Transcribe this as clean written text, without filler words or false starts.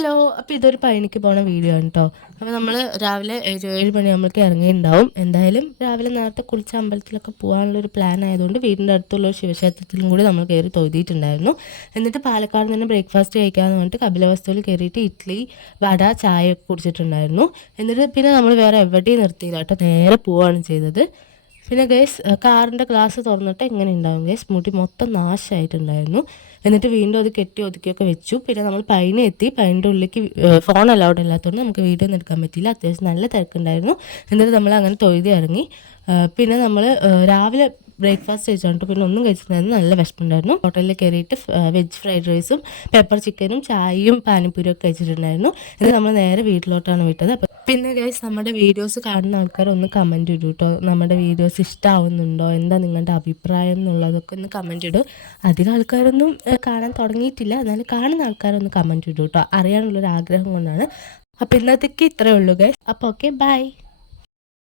Hello, അപ്പോൾ ഇതൊരു പഴനിക്ക് പോണ വീഡിയോ ആണ് കേട്ടോ. അപ്പോൾ നമ്മൾ രാവിലെ 7 മണി നമ്മൾക്ക് ഇറങ്ങിയിട്ടുണ്ടാവും. എന്തായാലും രാവിലെ നേരത്തെ കുളിച്ച് അമ്പലത്തിലൊക്കെ പോകാനുള്ളൊരു പ്ലാൻ ആയതുകൊണ്ട് വീടിൻ്റെ അടുത്തുള്ള ഒരു ശിവക്ഷേത്രത്തിലും കൂടി നമ്മൾ കയറി തൊഴുതിയിട്ടുണ്ടായിരുന്നു. എന്നിട്ട് പാലക്കാട് നിന്ന് ബ്രേക്ക്ഫാസ്റ്റ് കഴിക്കാമെന്ന് പറഞ്ഞിട്ട് കപിലവസ്തുവിൽ കയറിയിട്ട് ഇഡ്ഡലി, വട, ചായ ഒക്കെ കുടിച്ചിട്ടുണ്ടായിരുന്നു. എന്നിട്ട് പിന്നെ നമ്മൾ വേറെ എവിടെയും നിർത്തിയില്ല കേട്ടോ, നേരെ പോവുകയാണ് ചെയ്തത്. പിന്നെ ഗൈസ് കാറിൻ്റെ ഗ്ലാസ് തുറന്നിട്ട് എങ്ങനെ ഉണ്ടാവും ഗൈസ്, മുടി മൊത്തം നാശമായിട്ടുണ്ടായിരുന്നു. എന്നിട്ട് വീണ്ടും അത് കെട്ടി ഒതുക്കിയൊക്കെ വെച്ചു. പിന്നെ നമ്മൾ പൈന എത്തി. പൈൻ്റെ ഉള്ളിലേക്ക് ഫോൺ അലൗഡ് അല്ലാത്തതുകൊണ്ട് നമുക്ക് വീഡിയോ ഒന്നും എടുക്കാൻ പറ്റിയില്ല. അത്യാവശ്യം നല്ല തിരക്കുണ്ടായിരുന്നു. എന്നിട്ട് നമ്മൾ അങ്ങനെ തൊഴുതി ഇറങ്ങി. പിന്നെ നമ്മൾ രാവിലെ ബ്രേക്ക്ഫാസ്റ്റ് കഴിച്ചിട്ട് പിന്നെ ഒന്നും കഴിച്ചിട്ടുണ്ടായിരുന്നു. നല്ല വിശപ്പുണ്ടായിരുന്നു. ഹോട്ടലിൽ കയറിയിട്ട് വെജ് ഫ്രൈഡ് റൈസും പെപ്പർ ചിക്കനും ചായയും പാനിപ്പൂരിയും ഒക്കെ കഴിച്ചിട്ടുണ്ടായിരുന്നു. എന്നിട്ട് നമ്മൾ നേരെ വീട്ടിലോട്ടാണ് വിട്ടത്. പിന്നെ ഗൈസ് നമ്മുടെ വീഡിയോസ് കാണുന്ന ആൾക്കാർ ഒന്ന് കമൻറ്റ് ഇടൂ കേട്ടോ. നമ്മുടെ വീഡിയോസ് ഇഷ്ടമാവുന്നുണ്ടോ, എന്താ നിങ്ങളുടെ അഭിപ്രായം എന്നുള്ളതൊക്കെ ഒന്ന് കമൻറ്റ് ഇടും. അധികം ആൾക്കാരൊന്നും കാണാൻ തുടങ്ങിയിട്ടില്ല, എന്നാലും കാണുന്ന ആൾക്കാരൊന്ന് കമൻറ്റ് ഇടൂ കേട്ടോ. അറിയാനുള്ളൊരു ആഗ്രഹം കൊണ്ടാണ്. അപ്പോൾ ഇന്നത്തേക്ക് ഇത്രയേ ഉള്ളൂ ഗൈസ്. അപ്പോൾ ഓക്കെ, ബൈ.